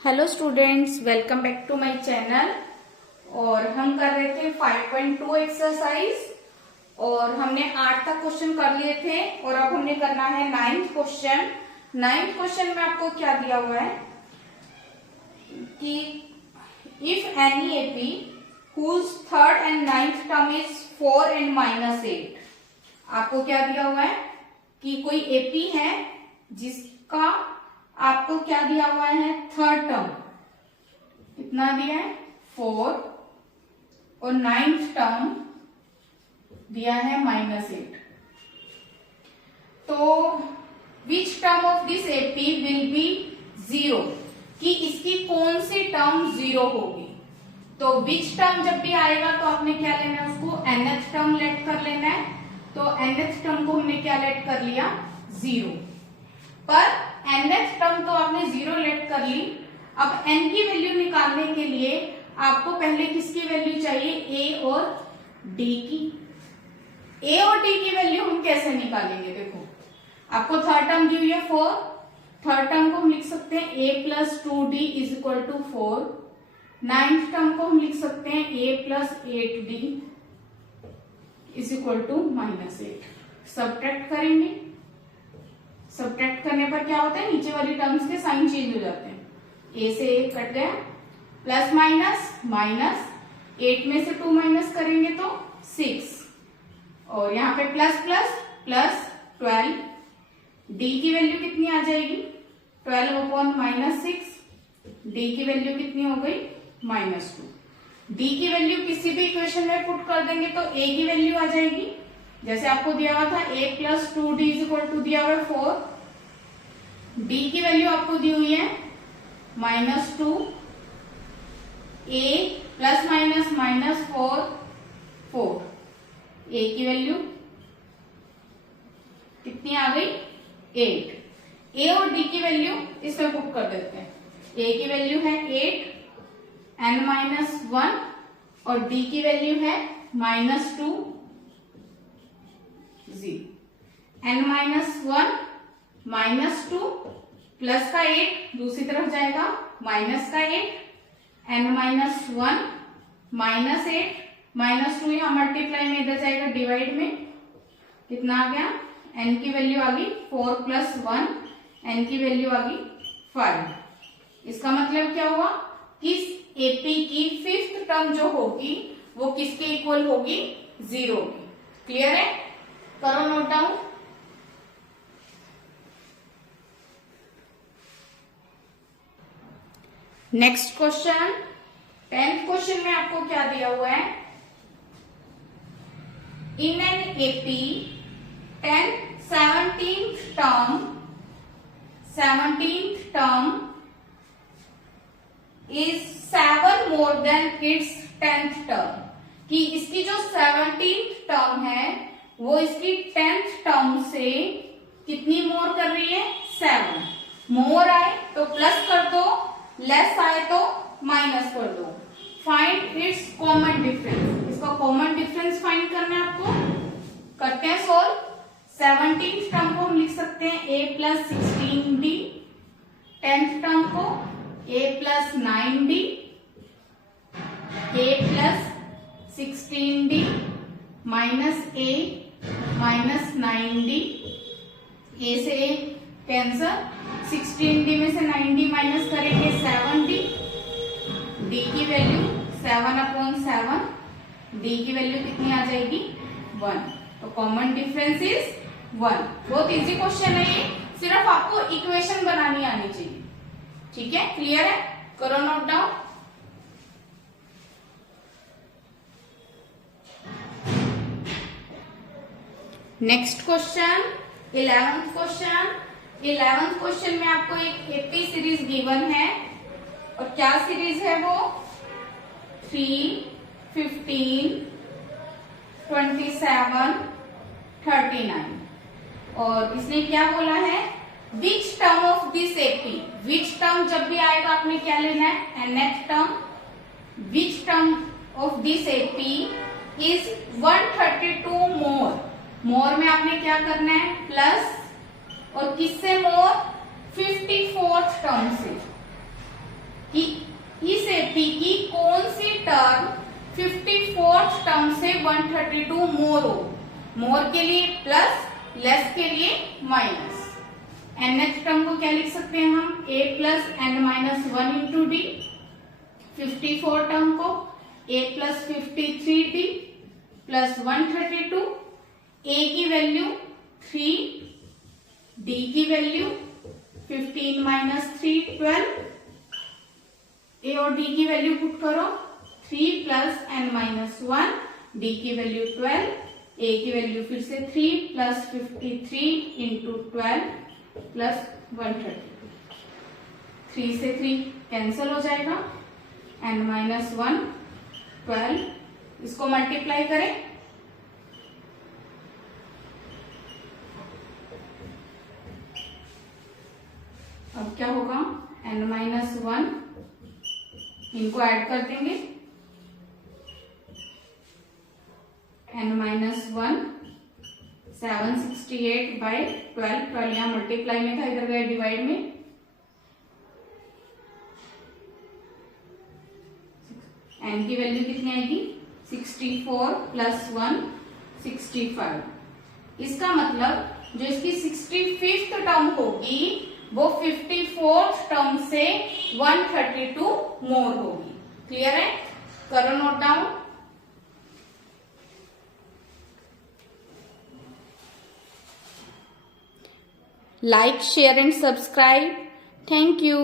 Hello students, welcome back to my channel. और हम कर रहे थे 5.2 एक्सरसाइज और हमने 8 तक क्वेश्चन कर लिए थे और अब हमने करना है 9th क्वेश्चन। 9th क्वेश्चन में आपको क्या दिया हुआ है कि if any AP whose third and 9th term is 4 and -8। आपको क्या दिया हुआ है कि कोई एपी है जिसका आपको क्या दिया हुआ है, थर्ड टर्म कितना दिया है 4 और 9th टर्म दिया है -8। तो which term of this AP will be 0, कि इसकी कौन सी टर्म 0 होगी। तो विच टर्म जब भी आएगा तो आपने क्या लेना है, उसको nth टर्म लेट कर लेना है। तो nth टर्म को हमने क्या लेट कर लिया, 0। पर nth टर्म तो आपने 0 लेट कर ली। अब n की वैल्यू निकालने के लिए आपको पहले किसकी वैल्यू चाहिए, a और d की। a और d की वैल्यू हम कैसे निकालेंगे, देखो आपको थर्ड टर्म दी हुई है 4। थर्ड टर्म को हम लिख सकते हैं a + 2d = 4। 9th टर्म को हम लिख सकते हैं a + 8d = -8। सब्ट्रैक्ट करेंगे, सब्ट्रैक्ट करने पर क्या होता है, नीचे वाली टर्म्स के साइन चेंज हो जाते हैं। a से 1 कट गया, प्लस माइनस 8 में से 2 माइनस करेंगे तो 6 और यहाँ पे प्लस 12। d की वैल्यू कितनी आ जाएगी, 12/-6। d की वैल्यू कितनी हो गई, -2। d की वैल्यू किसी भी इक्वेशन में पुट कर देंगे तो a की वैल्यू आ जाएगी। जैसे आपको दिया हुआ था a + 2d = दिया हुआ है 4। d की वैल्यू आपको दी हुई है -2, a ± -4। a की वैल्यू कितनी आ गई, 8। a और d की वैल्यू इसमें पुट कर देते हैं। a की वैल्यू है 8 n-1 और d की वैल्यू है -2 n-1 -2 प्लस का 8 दूसरी तरफ जाएगा, माइनस का 8 n-1 -8 -2 यहाँ मल्टीप्लाई में इधर जाएगा डिवाइड में, कितना आ गया, n की वैल्यू आ गई 4 + 1, n की वैल्यू आ गई 5। इसका मतलब क्या हुआ कि एपी की 5th टर्म जो होगी वो किसके इक्वल होगी, 0 की। क्लियर है, करो note down. Next question, 10th question में आपको क्या दिया हुआ है, in an AP 17th term is 7 more than it's 10th term, कि इसकी जो 17th टर्म है वो इसकी 10th टर्म से कितनी मोर कर रही है, 7। मोर आए तो प्लस कर दो, लेस आए तो माइनस कर दो। फाइंड इट्स कॉमन डिफरेंस, इसका कॉमन डिफरेंस फाइंड करना है आपको। करते हैं सोल्व। 17th टर्म को हम लिख सकते हैं a + 16d, 10th टर्म को a + 9d, a + 16d -a -9d, a से a कैंसर, 16d में से 9d माइनस करेंगे 7d, d की वैल्यू 7/7, d की वैल्यू कितनी आ जाएगी, 1। तो कॉमन डिफरेंस इज 1। बहुत इजी क्वेश्चन है ये, सिर्फ आपको इक्वेशन बनानी आनी चाहिए। ठीक है, क्लियर है, करो note down. Next question, 11th question. 11th question में आपको एक एपी सीरीज गिवन है और क्या सीरीज है वो, 3, 15, 27, 39। और इसने क्या बोला है, which term of this AP. Which term जब भी आएगा आपने क्या लेना है, nth term. Which term of this AP is 132 मोर। मोर में आपने क्या करना है, प्लस, और किससे मोर, 54th टर्म से। कि इस एपी की कौन सी टर्म 54th टर्म से 132 मोर हो। मोर के लिए प्लस, लेस के लिए माइनस। nth टर्म को क्या लिख सकते हैं हम, a plus n minus 1 into D. 54 term को a plus 53d plus 132, a की वैल्यू 3, d की वैल्यू 15 माइनस 3 12, a और d की वैल्यू पुट करो, 3 प्लस n माइनस 1, d की वैल्यू 12, a की वैल्यू फिर से 3 प्लस 53 इंटू 12 प्लस 132। 3 से 3 कैंसिल हो जाएगा, n माइनस 1 12, इसको मल्टीप्लाई करें, अब क्या होगा, n माइनस 1, इनको ऐड कर देंगे, n माइनस 1 768 बाई 12, 12 यहाँ मल्टीप्लाई में था, इधर गए डिवाइड में, n की वैल्यू कितनी आएगी, 64 प्लस 1 65। इसका मतलब जो इसकी 65th टर्म होगी वो 54th टर्म से 132 मोर होगी। क्लियर है, करो note down. Like, share and subscribe. Thank you.